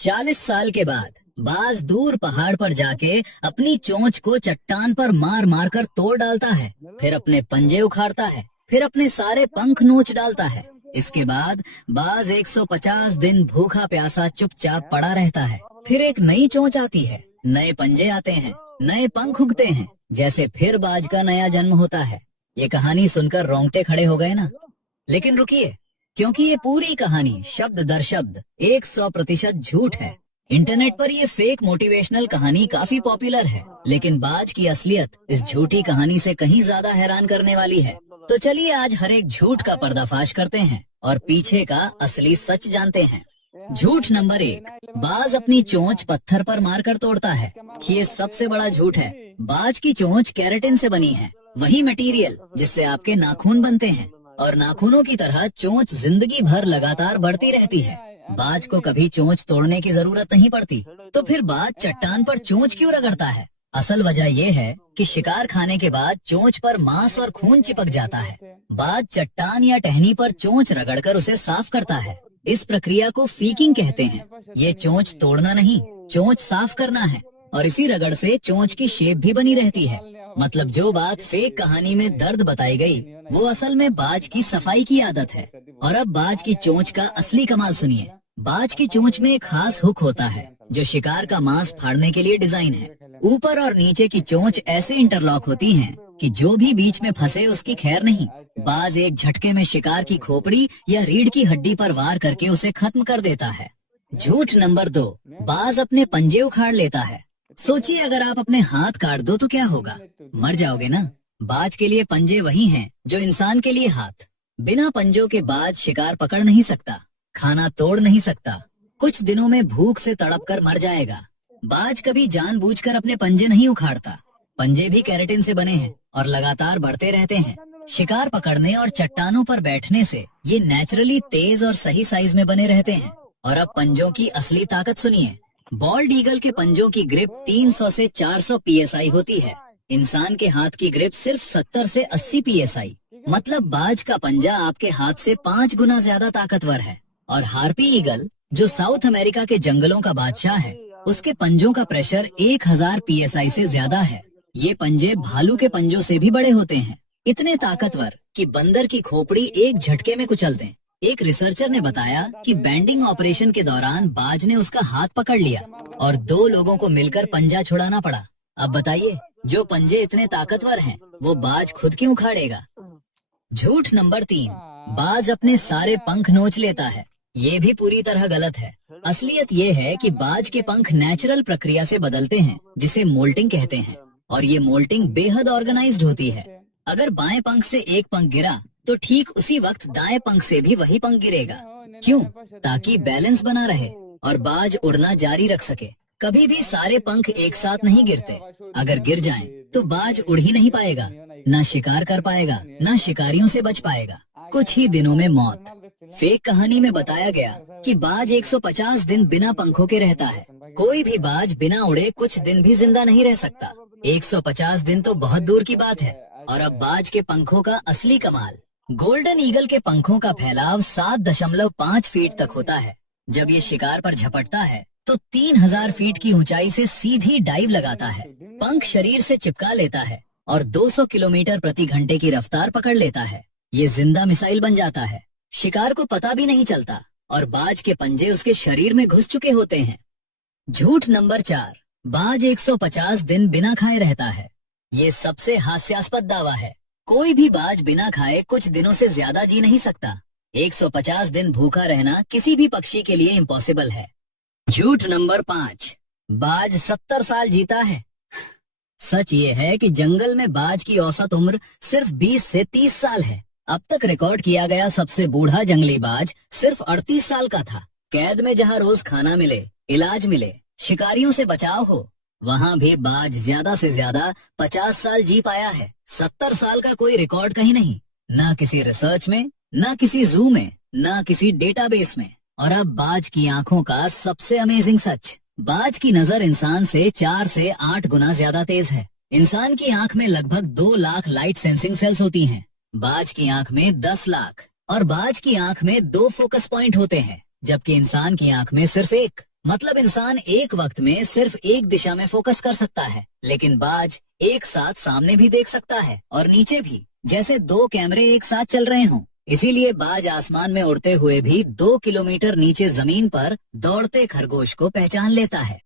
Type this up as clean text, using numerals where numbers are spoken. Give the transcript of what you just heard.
40 साल के बाद बाज दूर पहाड़ पर जाके अपनी चोंच को चट्टान पर मार मार कर तोड़ डालता है। फिर अपने पंजे उखाड़ता है, फिर अपने सारे पंख नोच डालता है। इसके बाद बाज 150 दिन भूखा प्यासा चुपचाप पड़ा रहता है। फिर एक नई चोंच आती है, नए पंजे आते हैं, नए पंख उगते हैं, जैसे फिर बाज का नया जन्म होता है। ये कहानी सुनकर रोंगटे खड़े हो गए ना? लेकिन रुकिए, क्योंकि ये पूरी कहानी शब्द दर शब्द 100% झूठ है। इंटरनेट पर ये फेक मोटिवेशनल कहानी काफी पॉपुलर है, लेकिन बाज की असलियत इस झूठी कहानी से कहीं ज्यादा हैरान करने वाली है। तो चलिए आज हर एक झूठ का पर्दाफाश करते हैं और पीछे का असली सच जानते हैं। झूठ नंबर 1, बाज अपनी चोंच पत्थर पर मारकर तोड़ता है। ये सबसे बड़ा झूठ है। बाज की चोंच केराटिन से बनी है, वही मटेरियल जिससे आपके नाखून बनते हैं, और नाखूनों की तरह चोंच जिंदगी भर लगातार बढ़ती रहती है। बाज को कभी चोंच तोड़ने की जरूरत नहीं पड़ती। तो फिर बाज चट्टान पर चोंच क्यों रगड़ता है? असल वजह ये है कि शिकार खाने के बाद चोंच पर मांस और खून चिपक जाता है। बाज चट्टान या टहनी पर चोंच रगड़कर उसे साफ करता है। इस प्रक्रिया को फीकिंग कहते हैं। ये चोंच तोड़ना नहीं, चोंच साफ करना है, और इसी रगड़ से चोंच की शेप भी बनी रहती है। मतलब जो बात फेक कहानी में दर्द बताई गई, वो असल में बाज की सफाई की आदत है। और अब बाज की चोंच का असली कमाल सुनिए। बाज की चोंच में एक खास हुक होता है, जो शिकार का मांस फाड़ने के लिए डिजाइन है। ऊपर और नीचे की चोंच ऐसे इंटरलॉक होती हैं कि जो भी बीच में फंसे उसकी खैर नहीं। बाज एक झटके में शिकार की खोपड़ी या रीढ़ की हड्डी पर वार करके उसे खत्म कर देता है। झूठ नंबर 2, बाज अपने पंजे उखाड़ लेता है। सोचिए, अगर आप अपने हाथ काट दो तो क्या होगा? मर जाओगे ना। बाज के लिए पंजे वही हैं जो इंसान के लिए हाथ। बिना पंजों के बाज शिकार पकड़ नहीं सकता, खाना तोड़ नहीं सकता, कुछ दिनों में भूख से तड़प कर मर जाएगा। बाज कभी जानबूझकर अपने पंजे नहीं उखाड़ता। पंजे भी केराटिन से बने हैं और लगातार बढ़ते रहते हैं। शिकार पकड़ने और चट्टानों पर बैठने से ये नेचुरली तेज और सही साइज में बने रहते हैं। और अब पंजों की असली ताकत सुनिए। बॉल्ड ईगल के पंजों की ग्रिप 300 से 400 PSI होती है। इंसान के हाथ की ग्रिप सिर्फ 70 से 80 PSI। मतलब बाज का पंजा आपके हाथ से 5 गुना ज्यादा ताकतवर है। और हार्पी ईगल, जो साउथ अमेरिका के जंगलों का बादशाह है, उसके पंजों का प्रेशर 1000 PSI से ज्यादा है। ये पंजे भालू के पंजों से भी बड़े होते हैं, इतने ताकतवर कि बंदर की खोपड़ी एक झटके में कुचल दें। एक रिसर्चर ने बताया कि बैंडिंग ऑपरेशन के दौरान बाज ने उसका हाथ पकड़ लिया और 2 लोगों को मिलकर पंजा छुड़ाना पड़ा। अब बताइए, जो पंजे इतने ताकतवर हैं, वो बाज खुद क्यों उखाड़ेगा? झूठ नंबर 3, बाज अपने सारे पंख नोच लेता है। ये भी पूरी तरह गलत है। असलियत ये है कि बाज के पंख नेचुरल प्रक्रिया से बदलते हैं, जिसे मोल्टिंग कहते हैं। और ये मोल्टिंग बेहद ऑर्गेनाइज्ड होती है। अगर बाएं पंख से एक पंख गिरा तो ठीक उसी वक्त दाएं पंख से भी वही पंख गिरेगा। क्यों? ताकि बैलेंस बना रहे और बाज उड़ना जारी रख सके। कभी भी सारे पंख एक साथ नहीं गिरते। अगर गिर जाएं, तो बाज उड़ ही नहीं पाएगा, ना शिकार कर पाएगा, ना शिकारियों से बच पाएगा। कुछ ही दिनों में मौत। फेक कहानी में बताया गया कि बाज 150 दिन बिना पंखों के रहता है। कोई भी बाज बिना उड़े कुछ दिन भी जिंदा नहीं रह सकता। 150 दिन तो बहुत दूर की बात है। और अब बाज के पंखों का असली कमाल। गोल्डन ईगल के पंखों का फैलाव 7.5 फीट तक होता है। जब ये शिकार पर झपटता है तो 3000 फीट की ऊंचाई से सीधी डाइव लगाता है। पंख शरीर से चिपका लेता है और 200 किलोमीटर प्रति घंटे की रफ्तार पकड़ लेता है। ये जिंदा मिसाइल बन जाता है। शिकार को पता भी नहीं चलता और बाज के पंजे उसके शरीर में घुस चुके होते हैं। झूठ नंबर 4, बाज 150 दिन बिना खाए रहता है। ये सबसे हास्यास्पद दावा है। कोई भी बाज बिना खाए कुछ दिनों से ज्यादा जी नहीं सकता। 150 दिन भूखा रहना किसी भी पक्षी के लिए इम्पॉसिबल है। झूठ नंबर 5, बाज 70 साल जीता है। सच ये है कि जंगल में बाज की औसत उम्र सिर्फ 20 से 30 साल है। अब तक रिकॉर्ड किया गया सबसे बूढ़ा जंगली बाज सिर्फ 38 साल का था। कैद में जहाँ रोज खाना मिले, इलाज मिले, शिकारियों से बचाव हो, वहाँ भी बाज ज्यादा से ज्यादा 50 साल जी पाया है। 70 साल का कोई रिकॉर्ड कहीं नहीं, ना किसी रिसर्च में, ना किसी जू में, ना किसी डेटाबेस में। और अब बाज की आंखों का सबसे अमेजिंग सच। बाज की नजर इंसान से 4 से 8 गुना ज्यादा तेज है। इंसान की आंख में लगभग 2 लाख लाइट सेंसिंग सेल्स होती हैं। बाज की आंख में 10 लाख। और बाज की आंख में 2 फोकस पॉइंट होते हैं, जबकि इंसान की आंख में सिर्फ 1। मतलब इंसान एक वक्त में सिर्फ एक दिशा में फोकस कर सकता है, लेकिन बाज एक साथ सामने भी देख सकता है और नीचे भी, जैसे 2 कैमरे एक साथ चल रहे हों। इसीलिए बाज आसमान में उड़ते हुए भी 2 किलोमीटर नीचे जमीन पर दौड़ते खरगोश को पहचान लेता है।